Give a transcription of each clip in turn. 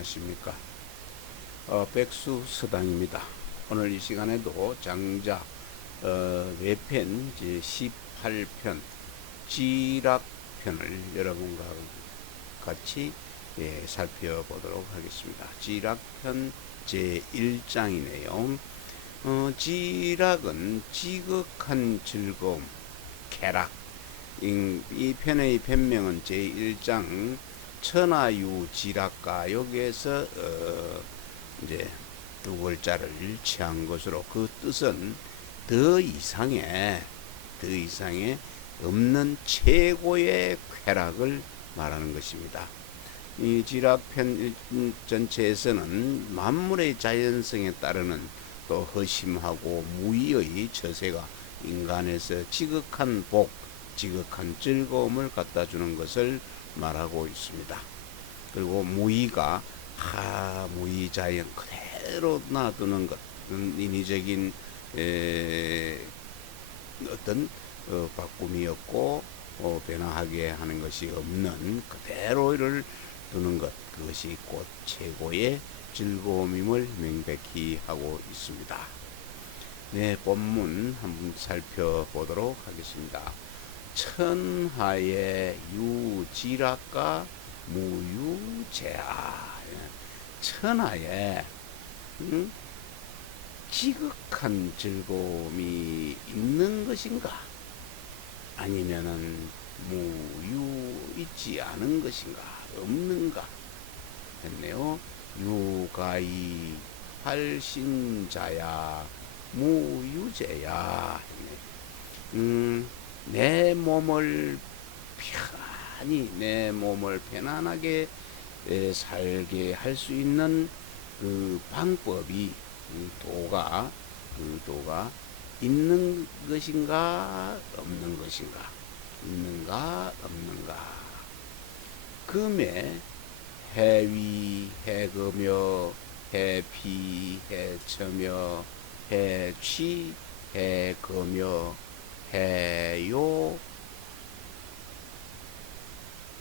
안녕하십니까. 백수 서당입니다. 오늘 이 시간에도 장자 외편 제18편 지락편을 여러분과 같이 살펴보도록 하겠습니다. 지락편 제1장이네요. 지락은 지극한 즐거움, 쾌락. 이 편의 변명은 제1장 천하유 지락가 여기에서 이제 두 글자를 취한 것으로 그 뜻은 더 이상의 없는 최고의 쾌락을 말하는 것입니다. 이 지락편 전체에서는 만물의 자연성에 따르는 또 허심하고 무의의 처세가 인간에서 지극한 복, 지극한 즐거움을 갖다 주는 것을 말하고 있습니다. 그리고 무의가 무의자연 그대로 놔두는 것, 인위적인 어떤 바꿈이 없고 변화하게 하는 것이 없는 그대로를 두는 것, 그것이 곧 최고의 즐거움임을 명백히 하고 있습니다. 네, 본문 한번 살펴보도록 하겠습니다. 천하의 유지락가 무유제아. 천하에 지극한 즐거움이 있는 것인가, 아니면은 무유 있지 않은 것인가, 없는가 했네요. 유가이 팔신자야 무유제야 했네. 내 몸을 편안하게 살게 할 수 있는 그 방법이 도가 있는 것인가 없는 것인가, 있는가 없는가. 금에 해위 해금여 해피 해처며 해취 해금여 해요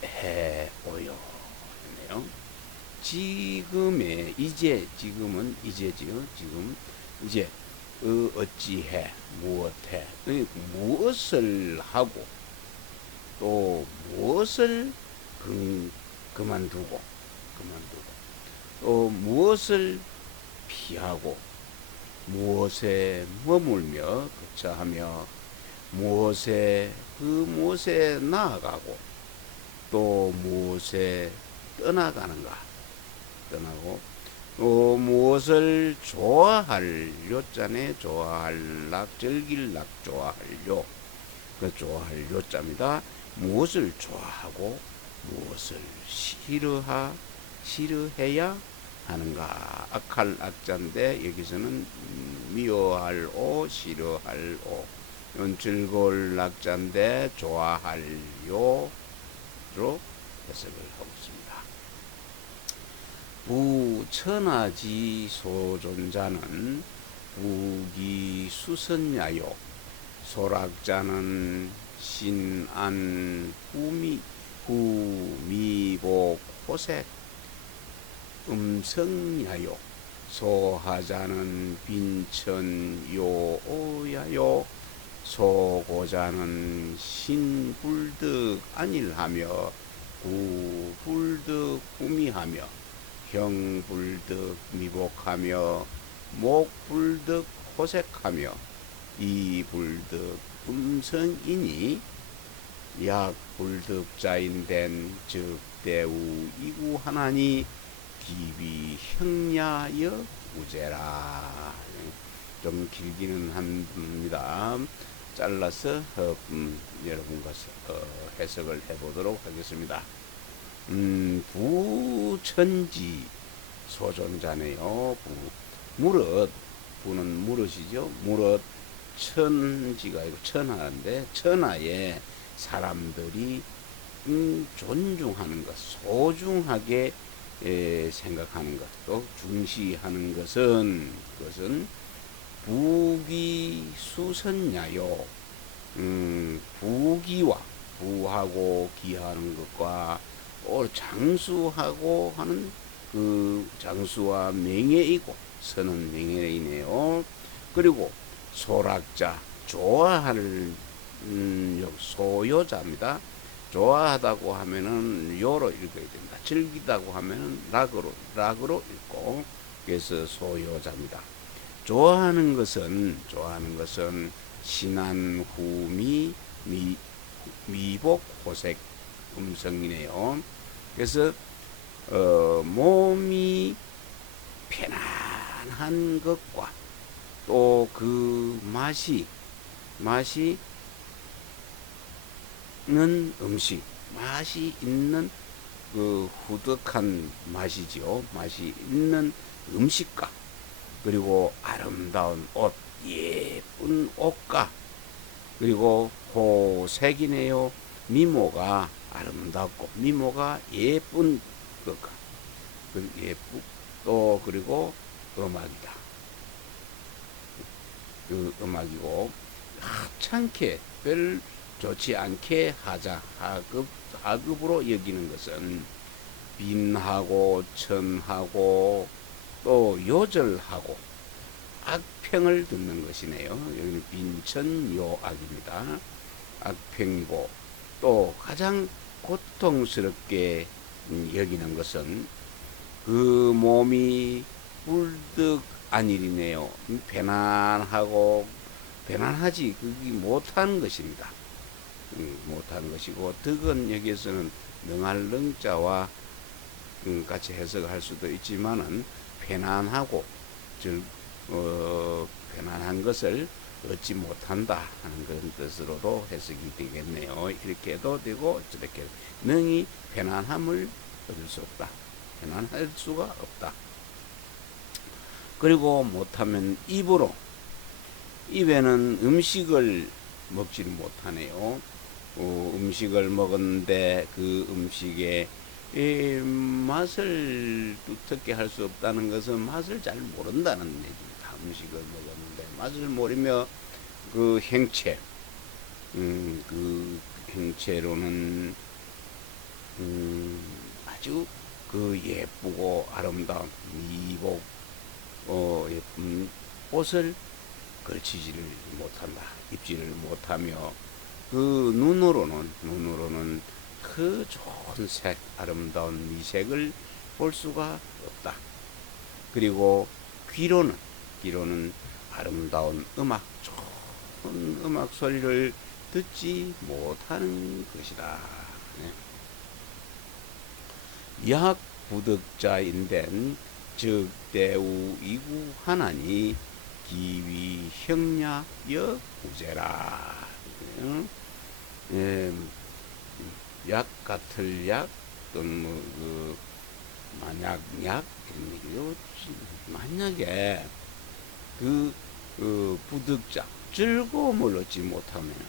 해오요 했네요. 지금의 지금은 이제지요. 지금 이제 어찌해 무엇해, 무엇을 하고 또 무엇을 그만두고 또 무엇을 피하고 무엇에 머물며 거처하며 무엇에 나아가고 또 무엇에 떠나고 또 무엇을 좋아할 요자네, 좋아할락 즐길락 좋아할요, 그 좋아할 요자입니다. 무엇을 좋아하고 무엇을 싫어해야 하는가. 악할 악자인데 여기서는 미워할 오, 싫어할 오. 즐거울 낙자인데 좋아할 요로 해석을 하고 있습니다. 부천하지 소존자는 부기수선야요, 소락자는 신안 후미복 호색 음성야요, 소하자는 빈천요오야요, 소고자는 신불득 안일하며 구불득 후미하며 형불득 미복하며 목불득 호색하며 이불득 음성이니 약불득자인된 즉 대우 이구하나니 기비 형야여 우제라. 좀 길기는 합니다. 잘라서 여러분과 해석을 해보도록 하겠습니다. 부천지 소존자네요. 부는 무릇이죠. 무릇 천지가 아니고 천하인데, 천하에 사람들이 존중하는 것, 소중하게 생각하는 것, 또 중시하는 것은 부기수선야요. 부기와 부하고 기하는 것과 또 장수하고 하는 그 장수와 명예이고 선은 명예이네요. 그리고 소락자 좋아할 소요자입니다. 좋아하다고 하면은 요로 읽어야 됩니다. 즐기다고 하면은 락으로 읽고 그래서 소요자입니다. 좋아하는 것은 신한 후미 미복 호색 음성이네요. 그래서 몸이 편안한 것과 또 그 맛이 있는 음식, 맛이 있는 그 후덕한 맛이지요. 맛이 있는 음식과 그리고 아름다운 옷, 예쁜 옷과 그리고 호색이네요. 미모가 아름답고 미모가 예쁜 것과 또 그리고 음악이다. 그 음악이고 하찮게 별 좋지 않게 하급으로 여기는 것은 빈하고 천하고 또 요절하고 악평을 듣는 것이네요. 여기는 빈천요악입니다. 악평이고 또 가장 고통스럽게 여기는 것은 그 몸이 불득 안일이네요. 편안하지 그게 못하는 것입니다. 못하는 것이고 득은 여기에서는 능할 능자와 같이 해석할 수도 있지만은 편안하고 편안한 것을 얻지 못한다 하는 그런 뜻으로도 해석이 되겠네요. 이렇게 해도 되고 저렇게 능히 편안함을 얻을 수 없다. 편안할 수가 없다. 그리고 못하면 입에는 음식을 먹지를 못하네요. 음식을 먹었는데 그 음식의 맛을 두텁게 할 수 없다는 것은 맛을 잘 모른다는 얘기입니다. 음식을 먹었는데 맛을 모르며 그 그 행체로는 아주 그 예쁘고 아름다운 미복 예쁜 옷을 걸치지를 못한다. 입지를 못하며 그 눈으로는 그 좋은 색, 아름다운 미색을 볼 수가 없다. 그리고 귀로는 아름다운 음악, 좋은 음악 소리를 듣지 못하는 것이다. 네. 약부득자인된 즉 대우 이구 하나니 기위 형냐 여구제라. 약 같을 약 또는 그 만약 약 이런 얘기죠. 만약에 그 부득자 즐거움을 얻지 못하면은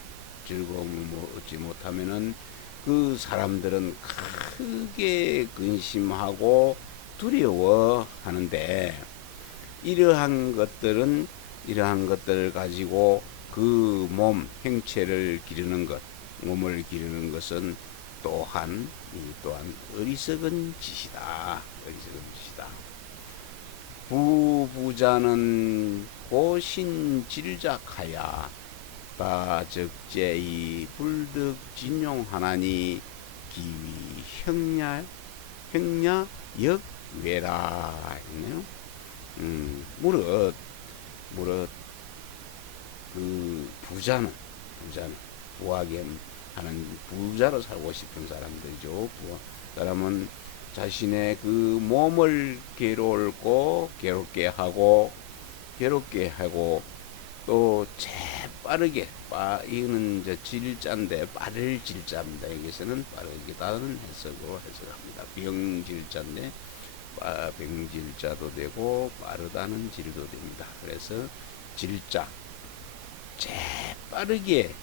그 사람들은 크게 근심하고 두려워하는데 이러한 것들을 가지고 그 행체를 몸을 기르는 것은 또한 어리석은 짓이다. 부부자는 고신질작하야 다적제이 불득진용하나니 기위 형냐 역외라 있네요. 무릇 그 부자는 부하게 하는 부자로 살고 싶은 사람들이죠. 사람은 자신의 그 몸을 괴롭게 하고 또 재빠르게 이거는 이제 질자인데 빠를 질자입니다. 여기서는 빠르기다는 해석으로 해석합니다. 병질자인데 병질자도 되고 빠르다는 질도 됩니다. 그래서 질자 재빠르게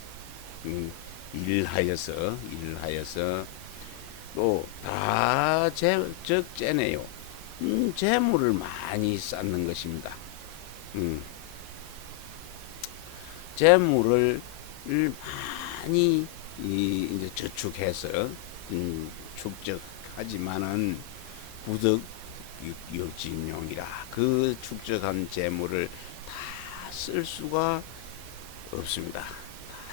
일하여서 또 다 적재네요. 재물을 많이 쌓는 것입니다. 재물을 많이 이제 저축해서 축적하지만은 육진용이라. 그 축적한 재물을 다 쓸 수가 없습니다. 다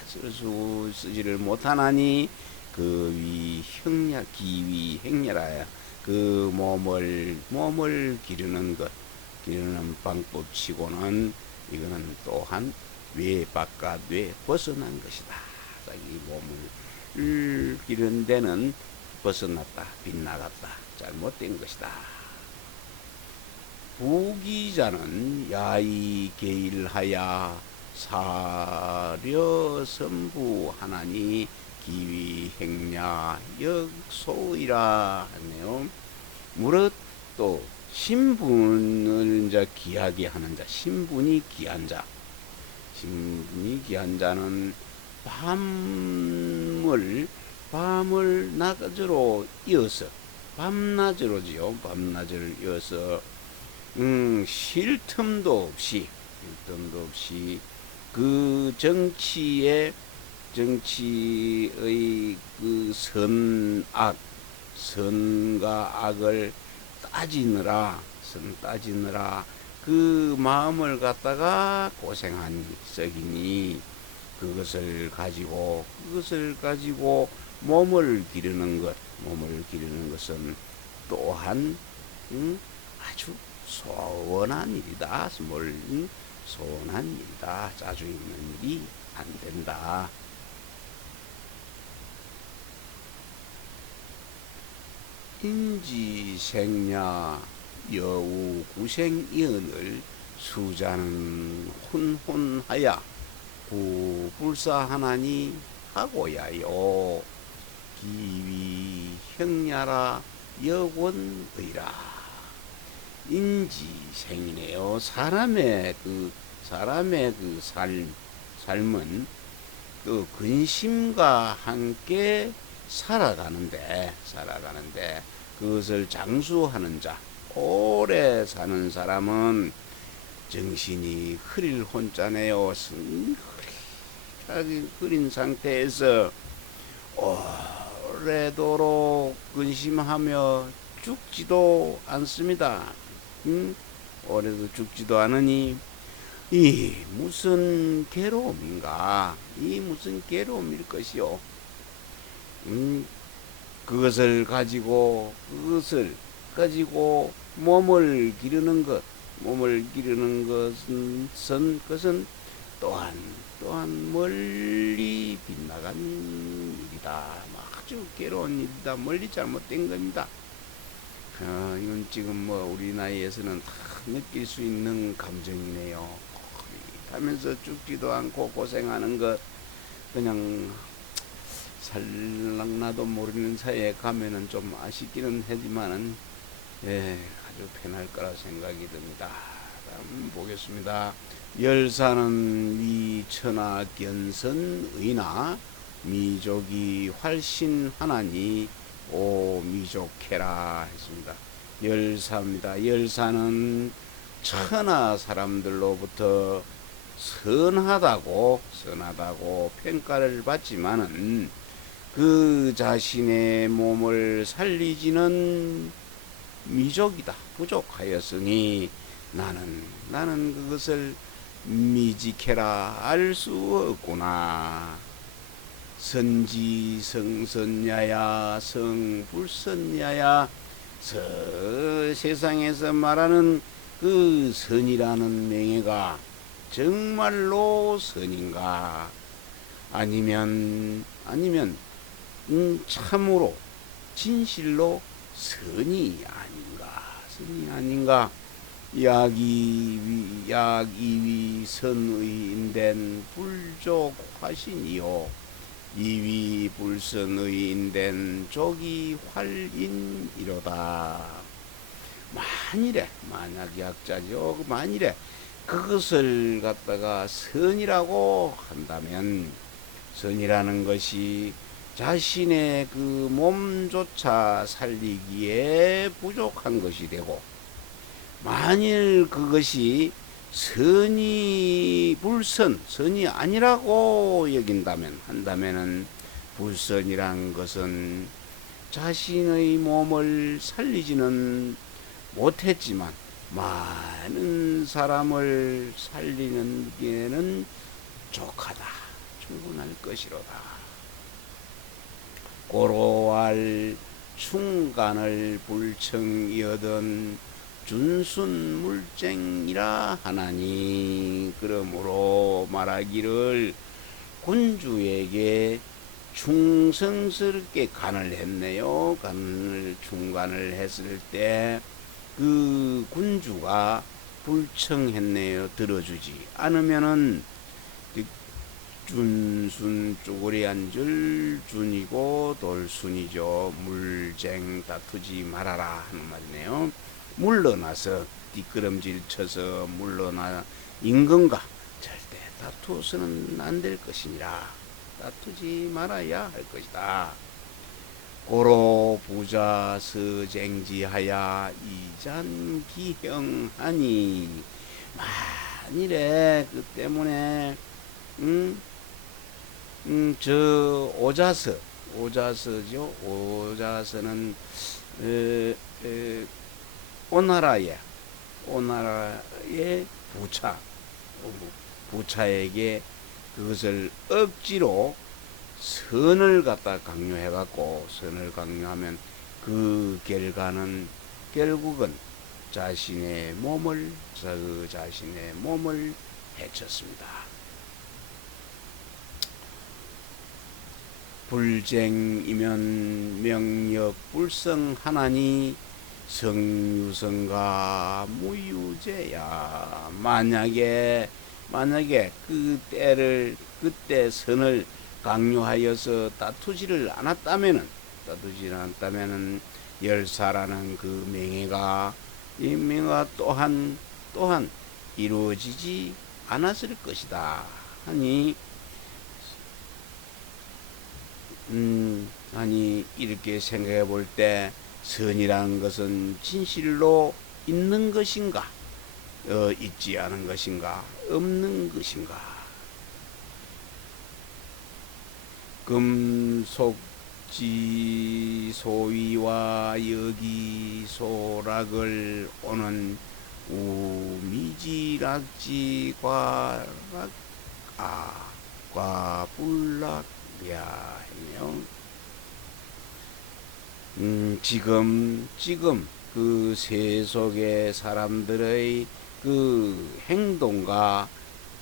쓰지를 못하나니 그 위 형냐 기위 행렬하여 그 몸을 기르는 방법치고는 이거는 또한 외 바깥 외 벗어난 것이다. 자기 몸을 기르는 데는 벗어났다, 빗나갔다, 잘못된 것이다. 부기자는 야이 계일하야 사려 선부하나니 기위 행냐 역소이라 하네요. 무릇 또 신분을 이제 귀하게 하는 자, 신분이 귀한 자는 밤을 낮으로 이어서 밤낮으로지요. 밤낮을 이어서 쉴 틈도 없이 그 정치의 그 선과 악을 따지느라 그 마음을 갖다가 고생한 썩이니 그것을 가지고 몸을 기르는 것은 또한 아주 소원한 일이다. 소원한 일이다. 자주 있는 일이 안 된다. 인지생야 여우 구생이언을 수자는 혼혼하야 구불사하나니 하고야요 기위 형야라 여권의라. 인지생이네요. 사람의 그 삶은 그 근심과 함께 살아가는데 그것을 장수하는 자, 오래 사는 사람은 정신이 흐릴 혼자네요. 흐린 상태에서 오래도록 근심하며 죽지도 않습니다. 오래도 죽지도 않으니 이 무슨 괴로움인가? 이 무슨 괴로움일 것이요. 그것을 가지고 몸을 기르는 것은 또한 멀리 빗나간 일이다. 아주 괴로운 일이다. 멀리 잘못된 겁니다. 이건 지금 우리 나이에서는 다 느낄 수 있는 감정이네요. 하면서 죽지도 않고 고생하는 것, 그냥 살랑나도 모르는 사이에 가면은 좀 아쉽기는 하지만은 아주 편할 거라 생각이 듭니다. 다음 보겠습니다. 열사는 미천하 견선의나 미족이 활신하나니 오 미족해라 했습니다. 열사입니다. 열사는 천하 사람들로부터 선하다고 평가를 받지만은 그 자신의 몸을 살리지는 미족이다. 부족하였으니 나는 그것을 미직해라 알 수 없구나. 선지성선야야 성불선야야 세상에서 말하는 그 선이라는 명예가 정말로 선인가? 아니면 참으로 진실로 선이 아닌가? 약이위 선의인된 불족 화신이요 이위 불선의인된 족이 활인이로다. 만약 약자죠. 만일에 그것을 갖다가 선이라고 한다면 선이라는 것이 자신의 그 몸조차 살리기에 부족한 것이 되고, 만일 그것이 선이 아니라고 한다면은 불선이란 것은 자신의 몸을 살리지는 못했지만 많은 사람을 살리는 데는 족하다. 충분할 것이로다. 고로할 충간을 불청이어던 준순물쟁이라 하나니 그러므로 말하기를 군주에게 충성스럽게 간을 했네요. 충간을 했을 때 그 군주가 불청했네요. 들어주지 않으면은 준순 쪼그리 앉을 준이고 돌순이죠. 물쟁 다투지 말아라 하는 말이네요. 물러나서 뒷걸음질 쳐서 물러나 임금과 절대 다투어서는 안 될 것이니라. 다투지 말아야 할 것이다. 고로 부자 서쟁지하야 이잔기형하니 만일에 그 때문에 저 오자서죠. 오자서는 오나라의 부차에게 그것을 억지로 선을 갖다 강요해갖고 선을 강요하면 그 결과는 결국은 자신의 몸을 해쳤습니다. 불쟁이면 명력 불성하나니 성유성가 무유제야. 만약에 그때 선을 강요하여서 다투지를 않았다면은 열사라는 그 명예가 또한 이루어지지 않았을 것이다 하니 이렇게 생각해 볼 때 선이라는 것은 진실로 있는 것인가, 있지 않은 것인가, 없는 것인가. 금속지 소위와 여기 소락을 오는 우미지락지 과불락야 했네요. 지금 그 세속의 사람들의 그 행동과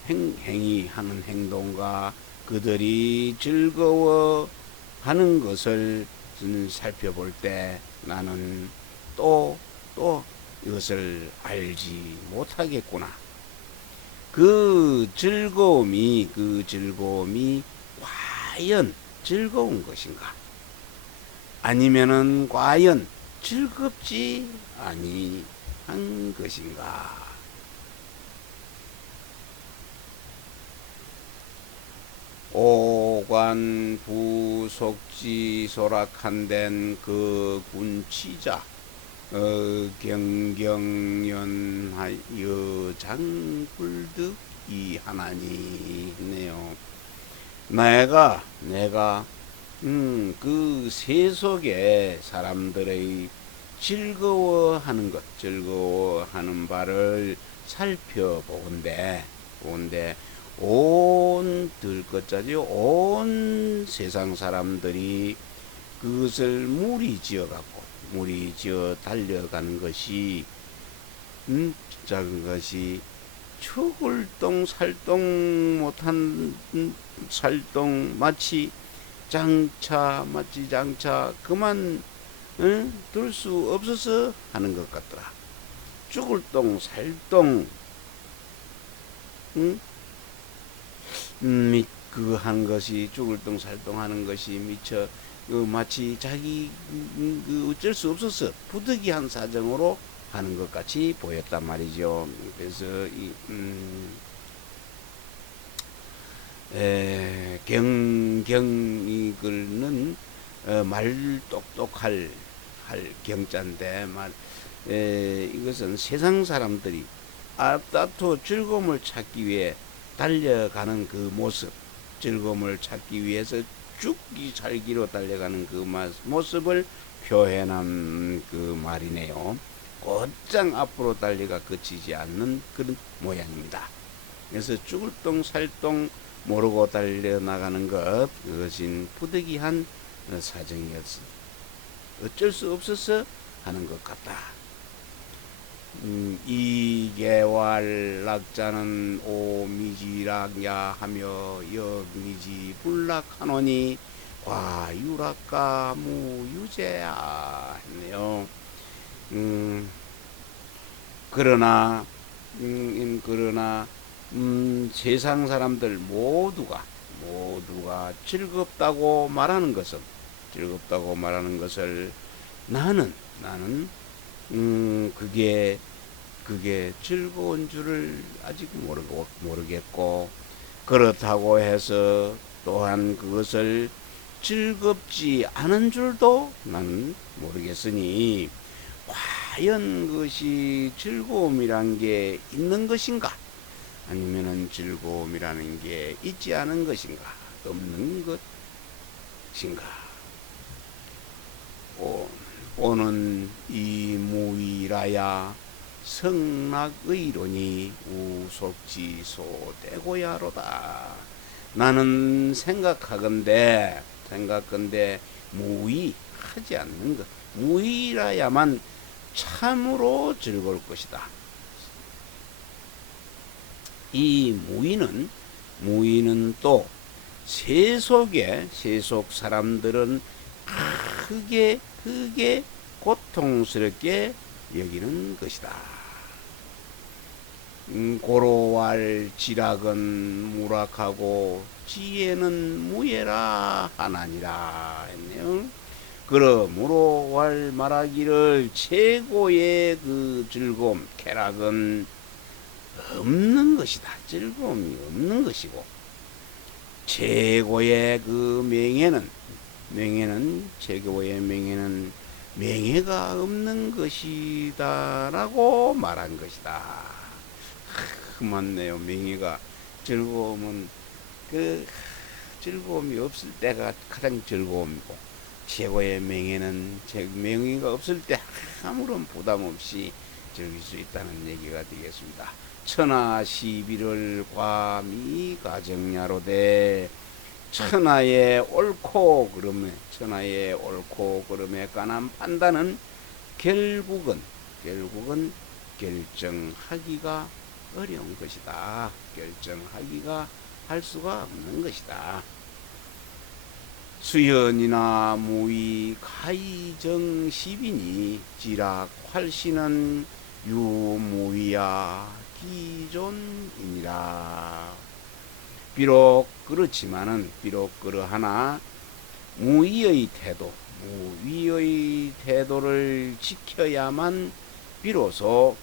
행위하는 행동과 그들이 즐거워하는 것을 살펴볼 때 나는 또 이것을 알지 못하겠구나. 그 즐거움이 과연 즐거운 것인가? 아니면은 과연 즐겁지 아니한 것인가? 오관 부속지 소락한된 그 군치자 경경연하여 장불득이 하나니 했네요. 내가 그 세속의 사람들의 즐거워하는 바를 살펴보건대 온 세상 사람들이 그것을 무리지어 달려가는 것이 작은 것이 초굴동 살동 못한 살동 마치 장차 그만 둘 수 없어서 하는 것 같더라. 죽을동 살동 그 한 것이 죽을동 살동 하는 것이 미처 마치 자기 어쩔 수 없어서 부득이한 사정으로 하는 것 같이 보였단 말이죠. 그래서 경이글은 말 똑똑할 경자인데 이것은 세상 사람들이 다투어 즐거움을 찾기 위해 달려가는 그 모습, 즐거움을 찾기 위해서 죽기 살기로 달려가는 그 모습을 표현한 그 말이네요. 곧장 앞으로 달리가 그치지 않는 그런 모양입니다. 그래서 죽을 똥 살똥 모르고 달려나가는 것, 그것은 부득이한 사정이었어. 어쩔 수 없어서 하는 것 같다. 이계왈 낙자는 오미지락야 하며 역미지 불락하노니 과유락가 무유제야 했네요. 그러나 세상 사람들 모두가 즐겁다고 말하는 것을 나는 그게 즐거운 줄을 아직 모르겠고, 그렇다고 해서 또한 그것을 즐겁지 않은 줄도 나는 모르겠으니 과연 그것이 즐거움이란 게 있는 것인가, 아니면은 즐거움이라는 게 있지 않은 것인가, 없는 것인가. 오는 이 무이라야 성락의론이 우속지소되고야로다. 나는 생각하건대 무의하지 않는 것, 무의라야만 참으로 즐거울 것이다. 이 무의는 또 세속 사람들은 크게 고통스럽게 여기는 것이다. 고로왈 지락은 무락하고 지혜는 무예라 하나니라 했네요. 그러므로 왈 말하기를 최고의 그 즐거움, 쾌락은 없는 것이다. 즐거움이 없는 것이고, 최고의 그 최고의 명예는 명예가 없는 것이다 라고 말한 것이다. 맞네요. 명예가, 즐거움은 그 즐거움이 없을 때가 가장 즐거움이고, 최고의 명예는 명예가 없을 때 아무런 부담 없이 즐길 수 있다는 얘기가 되겠습니다. 천하 시비를 과미 가정야로되 천하의 옳고 그름에 관한 판단은 결국은 결정하기가 어려운 것이다. 결정하기가 할 수가 없는 것이다. 수현이나 무의 가이정시비니 지락 활시는 유무위야 기존이니라. 비록 그러하나 무위의 태도를 지켜야만 비로소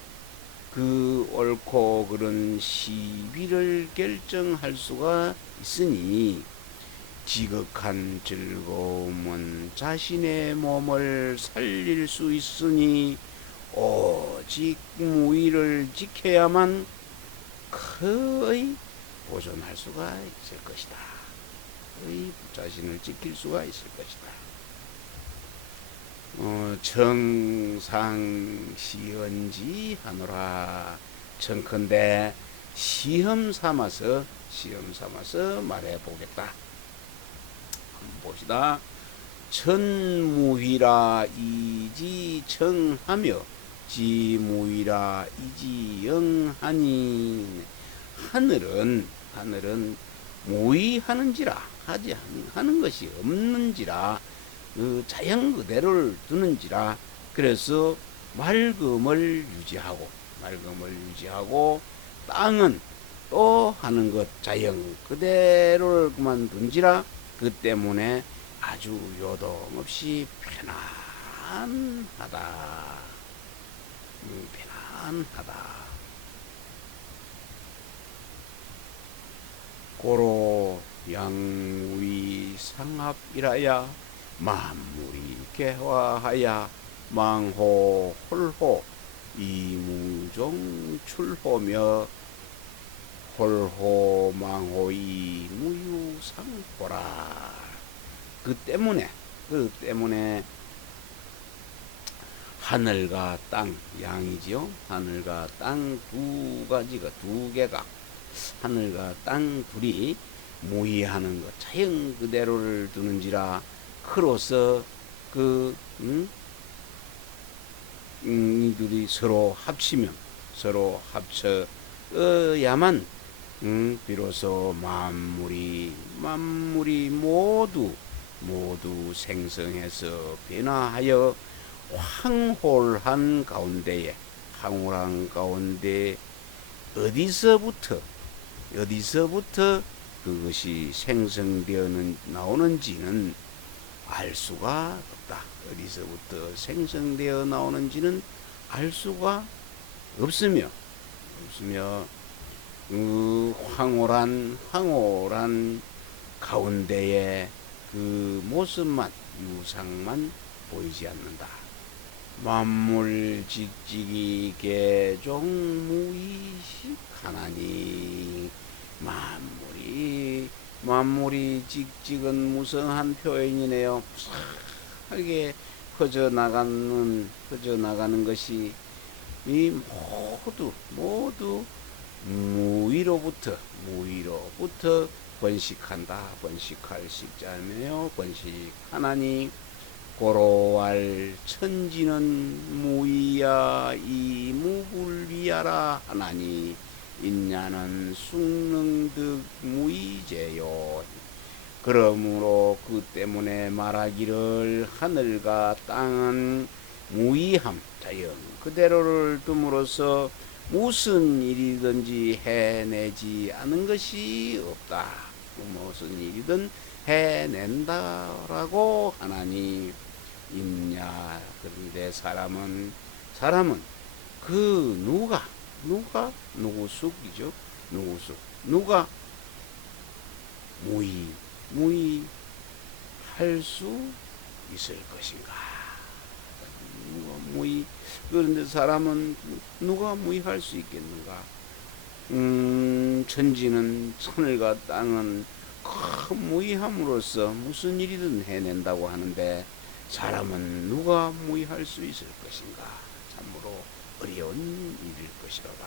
그 옳고 그른 시비를 결정할 수가 있으니, 지극한 즐거움은 자신의 몸을 살릴 수 있으니 오직 무위를 지켜야만 거의 보존할 수가 있을 것이다. 거의 자신을 지킬 수가 있을 것이다. 정상시언지 하노라. 청컨대 시험 삼아서 말해 보겠다. 한번 봅시다. 천무희라 이지청하며 지무희라 이지영하니. 하늘은 무의하는지라, 하는 것이 없는지라, 그 자연 그대로를 두는지라. 그래서 맑음을 유지하고 땅은 또 하는 것 자연 그대로를 그만둔지라. 그 때문에 아주 요동 없이 편안하다. 고로 양위 상합이라야 만물이 개화하야 망호 홀호 이무종 출호며 홀호 망호이 무유상호라. 그 때문에 하늘과 땅, 양이지요. 하늘과 땅 두 가지가, 두 개가, 하늘과 땅 둘이 모의하는 것, 자연 그대로를 두는지라, 크로서 이 둘이 서로 합치면, 서로 합쳐야만 비로소 만물이 모두 생성해서 변화하여 황홀한 가운데 어디서부터 그것이 생성되어 나오는지는 알 수가 없다. 어디서부터 생성되어 나오는지는 알 수가 없으며 그 황홀한 가운데에 그 모습만, 유상만 보이지 않는다. 만물직직이 개종무의식 하나니, 만물이 직직은 무성한 표현이네요. 무성하게 퍼져나가는 것이 이 모두 무위로부터 번식한다. 번식할 식자매요. 번식하나니, 고로할 천지는 무이야 이 무불비하라 하나니, 인야는 숭능득 무이제요. 그러므로 그 때문에 말하기를 하늘과 땅은 무이함, 자연 그대로를 둠으로써 무슨 일이든지 해내지 않은 것이 없다. 무슨 일이든 해낸다라고 하나니, 있냐. 그런데 사람은 그 누구숙이죠. 누가 무의할 수 있을 것인가. 그런데 사람은 누가 무의할 수 있겠는가. 천지는, 하늘과 땅은 큰 무의함으로써 무슨 일이든 해낸다고 하는데, 사람은 누가 무의할 수 있을 것인가. 참으로 어려운 일일 것이로다.